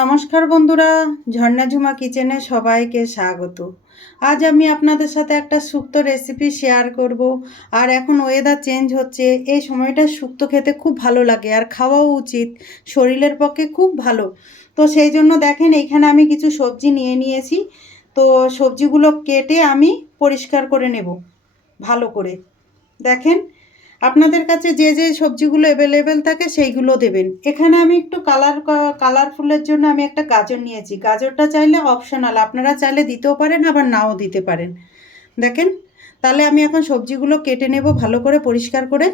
নমস্কার বন্ধুরা, ঝর্ণা ঝুমা কিচেনে সবাইকে স্বাগত। আজ আমি আপনাদের সাথে একটা শুক্তো রেসিপি শেয়ার করব। আর এখন ওয়েদার চেঞ্জ হচ্ছে, এই সময়টা শুক্তো খেতে খুব ভালো লাগে আর খাওয়াও উচিত, শরীরের পক্ষে খুব ভালো। তো সেই জন্য দেখেন এইখানে আমি কিছু সবজি নিয়ে নিয়েছি। তো সবজিগুলো কেটে আমি পরিষ্কার করে নেব ভালো করে। দেখেন আপনাদের কাছে যে যে সবজিগুলো অ্যাভেলেবেল থাকে সেইগুলো দেবেন। এখানে আমি একটু কালারফুলের জন্য আমি একটা গাজর নিয়েছি। গাজরটা চাইলে অপশনাল, আপনারা চাইলে দিতেও পারেন আবার নাও দিতে পারেন। দেখেন, তাহলে আমি এখন সবজিগুলো কেটে নেব ভালো করে পরিষ্কার করে।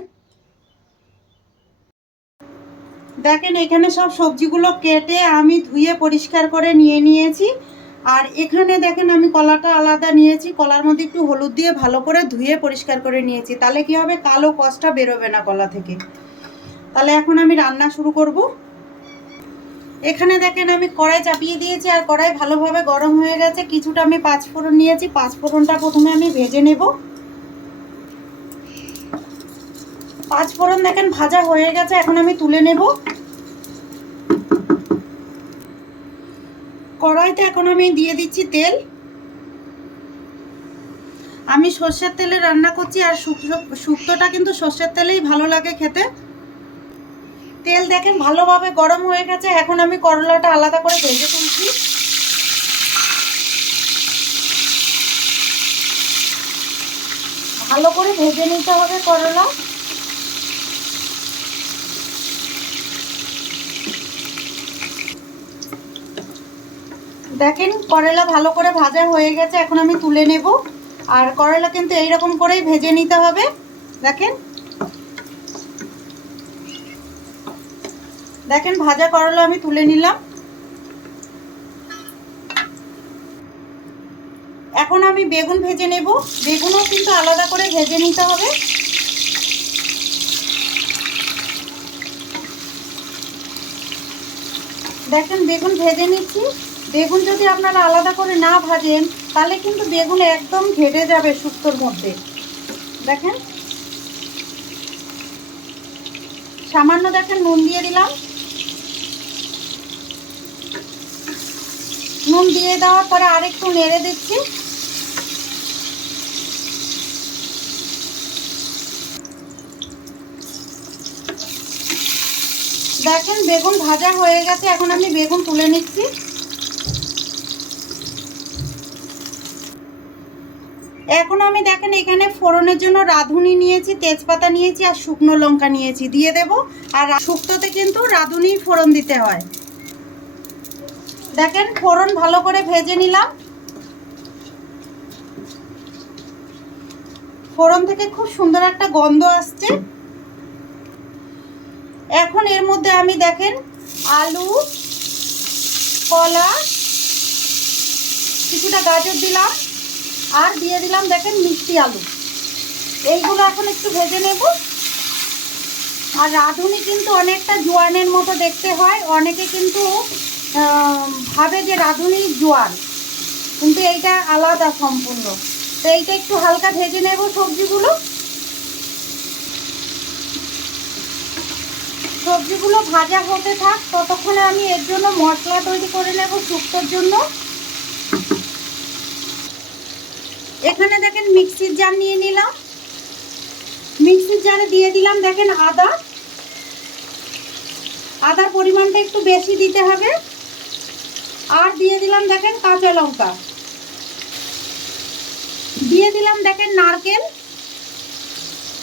দেখেন এখানে সব সবজিগুলো কেটে আমি ধুয়ে পরিষ্কার করে নিয়ে নিয়েছি। আর এখানে দেখেন আমি কলাটা আলাদা নিয়েছি, কলার মধ্যে একটু হলুদ দিয়ে ভালো করে ধুয়ে পরিষ্কার করে নিয়েছি। তাহলে কি হবে, কালো কষটা বেরোবে না কলা থেকে। তাহলে এখন আমি রান্না শুরু করব। এখানে দেখেন আমি কড়াই চাপিয়ে দিয়েছি আর কড়াই ভালোভাবে গরম হয়ে গেছে। কিছুটা আমি পাঁচফোড়ন নিয়েছি, পাঁচফোড়নটা প্রথমে আমি ভেজে নেব। পাঁচফোড়ন দেখেন ভাজা হয়ে গেছে, এখন আমি তুলে নেব। কড়াইতে এখন আমি দিয়ে দিচ্ছি তেল। আমি সর্ষের তেলে রান্না করছি আর শুক্তোটা কিন্তু সর্ষের তেলেই ভালো লাগে খেতে। তেল দেখেন ভালোভাবে গরম হয়ে গেছে, এখন আমি করলাটা আলাদা করে ভেজে তুলছি। ভালো করে ভেজে নিতে হবে করলা। দেখেন করলা ভালো করে ভাজা হয়ে গেছে, এখন আমি তুলে নেব। আর করলা কিন্তু এইরকম করেই ভেজে নিতে হবে। দেখেন দেখেন ভাজা করলা আমি তুলে নিলাম। এখন আমি বেগুন ভেজে নেব। বেগুনও কিন্তু আলাদা করে ভেজে নিতে হবে। দেখেন বেগুন ভেজে নিচ্ছি। বেগুন যদি আপনারা আলাদা করে না ভাজেন তাহলে কিন্তু বেগুন একদম ঘেটে যাবে শুক্তোর মধ্যে। দেখেন সামান্য দেখেন নুন দিয়ে দিলাম। নুন দিয়ে দেওয়ার পরে আরেকটু নেড়ে দিচ্ছি। দেখেন বেগুন ভাজা হয়ে গেছে, এখন আমি বেগুন তুলে নিচ্ছি। এখন আমি দেখেন এখানে ফোড়নের জন্য রাঁধুনি নিয়েছি, তেজপাতা নিয়েছি আর শুকনো লঙ্কা নিয়েছি, দিয়ে দেব। আর শুক্তোতে কিন্তু রাঁধুনি ফোড়ন দিতে হয়। দেখেন ফোড়ন ভালো করে ভেজে নিলাম। ফোড়ন থেকে খুব সুন্দর একটা গন্ধ আসছে। এখন এর মধ্যে আমি দেখেন আলু, কলা, কিছুটা গাজর দিলাম আর দিয়ে দিলাম দেখেন মিষ্টি আলু। এইগুলো এখন একটু ভেজে নেব। আর রাঁধুনি কিন্তু অনেকটা জোয়ানের মতো দেখতে হয়, অনেকে কিন্তু ভাবে যে রাঁধুনি জোয়ান, কিন্তু এইটা আলাদা সম্পূর্ণ। তো এইটা একটু হালকা ভেজে নেব সবজিগুলো। সবজিগুলো ভাজা হতে থাক, ততক্ষণে আমি এর জন্য মশলা তৈরি করে নেব শুক্তোর জন্য। এখানে দেখেন মিক্সির জার নিয়ে নিলাম। মিক্সির জারে দিয়ে দিলাম দেখেন আদা। আদার পরিমাণটা একটু বেশি দিতে হবে। আর দিয়ে দিলাম দেখেন কাঁচা লঙ্কা। দিয়ে দিলাম দেখেন নারকেল।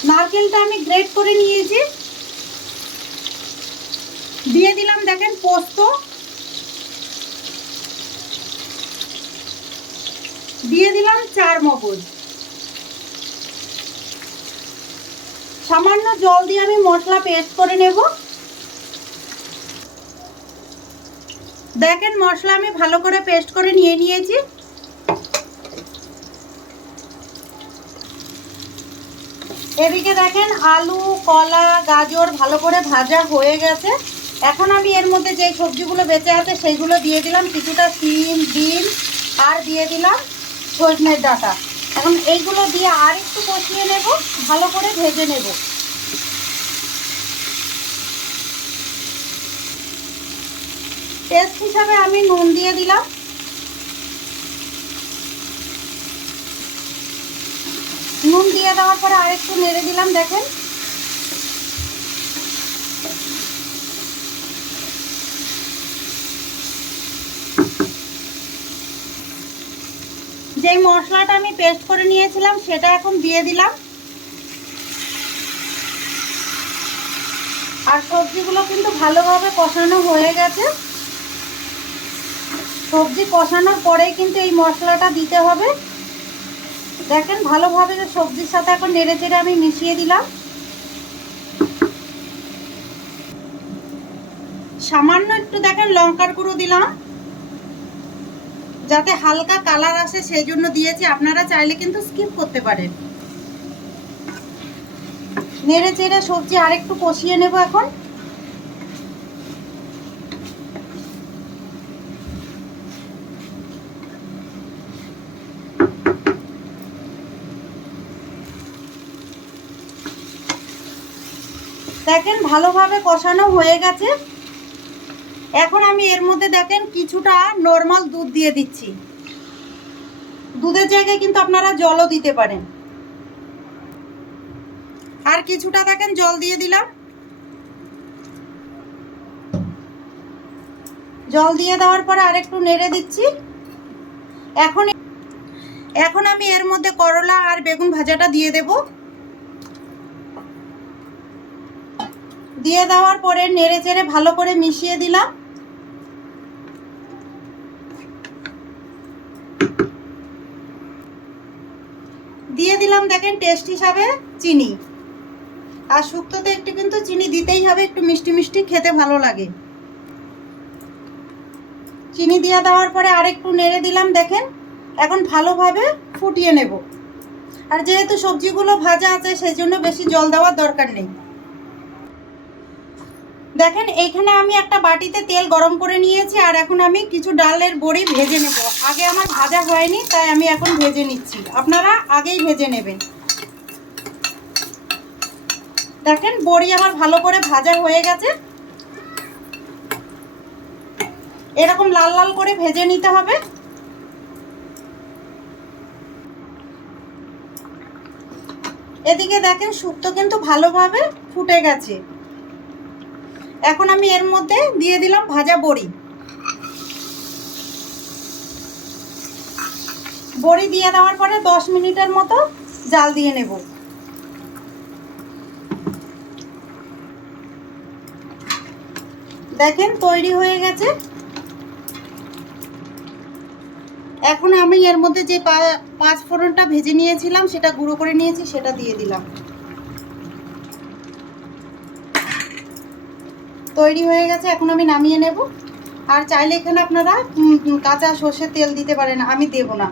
নারকেলটা আমি গ্রেট করে নিয়েছি। দিয়ে দিলাম দেখেন পোস্ত। দিয়ে দিলাম চার মগজ। সামান্য জল দিয়ে আমি মশলা পেস্ট করে নেব। দেখেন মশলা আমি ভালো করে পেস্ট করে নিয়ে নিয়েছি। এদিকে দেখেন আলু, কলা, গাজর ভালো করে ভাজা হয়ে গেছে। এখন আমি এর মধ্যে যে সবজিগুলো বেঁচে আছে সেইগুলো দিয়ে দিলাম, কিছুটা সিম, ডিম আর দিয়ে দিলাম সজনের ডাঁটা। এখন এইগুলো দিয়ে আর একটু কষিয়ে নেব, ভালো করে ভেজে নেব। টেস্ট হিসাবে আমি নুন দিয়ে দিলাম। নুন দিয়ে দেওয়ার পরে আরেকটু নেড়ে দিলাম। দেখেন যেই মশলাটা আমি পেস্ট করে নিয়েছিলাম সেটা এখন দিয়ে দিলাম। আর সবজিগুলো কিন্তু ভালোভাবে কষানো হয়ে গেছে। সবজি কষানোর পরেই কিন্তু এই মশলাটা দিতে হবে। দেখেন ভালোভাবে যে সবজির সাথে এখন নেড়ে চেড়ে আমি মিশিয়ে দিলাম। সামান্য একটু দেখেন লঙ্কার গুঁড়ো দিলাম, যাতে হালকা কালার আসে সেই জন্য দিয়েছি। আপনারা চাইলে কিন্তু স্কিপ করতে পারেন। নেড়ে চেড়ে সবজি আরেকটু কষিয়ে নেব এখন। দেখেন ভালোভাবে কষানো হয়ে গেছে। এখন আমি এর মধ্যে দেখেন কিছুটা নর্মাল দুধ দিয়ে দিচ্ছি। দুধের জায়গায় কিন্তু আপনারা জলও দিতে পারেন। আর কিছুটা দেখেন জল দিয়ে দিলাম। জল দিয়ে দেওয়ার পরে আরেকটু নেড়ে দিচ্ছি। এখন আমি এর মধ্যে করলা আর বেগুন ভাজাটা দিয়ে দেব। দিয়ে দেওয়ার পরে নেড়ে চেড়ে ভালো করে মিশিয়ে দিলাম। দিয়ে দিলাম দেখেন টেস্ট হিসাবে চিনি। আর শুক্তোতে একটু কিন্তু চিনি দিতেই হবে, একটু মিষ্টি মিষ্টি খেতে ভালো লাগে। চিনি দিয়ে দেওয়ার পরে আরেকটু নেড়ে দিলাম। দেখেন এখন ভালোভাবে ফুটিয়ে নেব। আর যেহেতু সবজিগুলো ভাজা আছে সেই জন্য বেশি জল দেওয়ার দরকার নেই। দেখেন এইখানে আমি একটা বাটিতে তেল গরম করে নিয়েছি। আর এখন আমি কিছু ডালের বড়ি ভেজে নেব। আগে আমার ভাজা হয়নি তাই আমি এখন ভেজে নিচ্ছি। আপনারা আগেই ভেজে নেবেন। দেখেন বড়ি আমার ভালো করে ভাজা হয়ে গেছে। এরকম লাল লাল করে ভেজে নিতে হবে। এদিকে দেখেন শুক্তো কিন্তু ভালোভাবে ফুটে গেছে। এখন আমি এর মধ্যে দিয়ে দিলাম ভাজা বড়ি। বড়ি দিয়ে দেওয়ার পরে 10 মিনিটের মতো জাল দিয়ে নেব। দেখেন তৈরি হয়ে গেছে। এখন আমি এর মধ্যে যে 5 ফোড়নটা ভেজে নিয়েছিলাম সেটা গুঁড়ো করে নিয়েছি, সেটা দিয়ে দিলাম। তৈরি হয়ে গেছে। এখন আমি নামিয়ে নেব। আর চাইলে এখানে আপনারা কাঁচা সর্ষের তেল দিতে পারেন, আমি দেব না।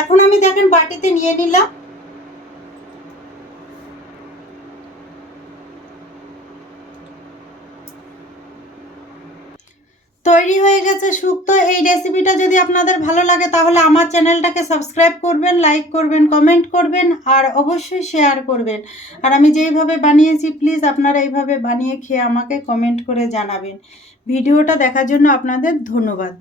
এখন আমি দেখেন বাটিতে নিয়ে নিলাম। তৈরি হয়ে গেছে শুক্তো। এই রেসিপিটা যদি আপনাদের ভালো লাগে তাহলে আমার চ্যানেলটাকে সাবস্ক্রাইব করবেন, লাইক করবেন, কমেন্ট করবেন আর অবশ্যই শেয়ার করবেন। আর আমি যেইভাবে বানিয়েছি প্লিজ আপনারা এইভাবে বানিয়ে খেয়ে আমাকে কমেন্ট করে জানাবেন। ভিডিওটা দেখার জন্য আপনাদের ধন্যবাদ।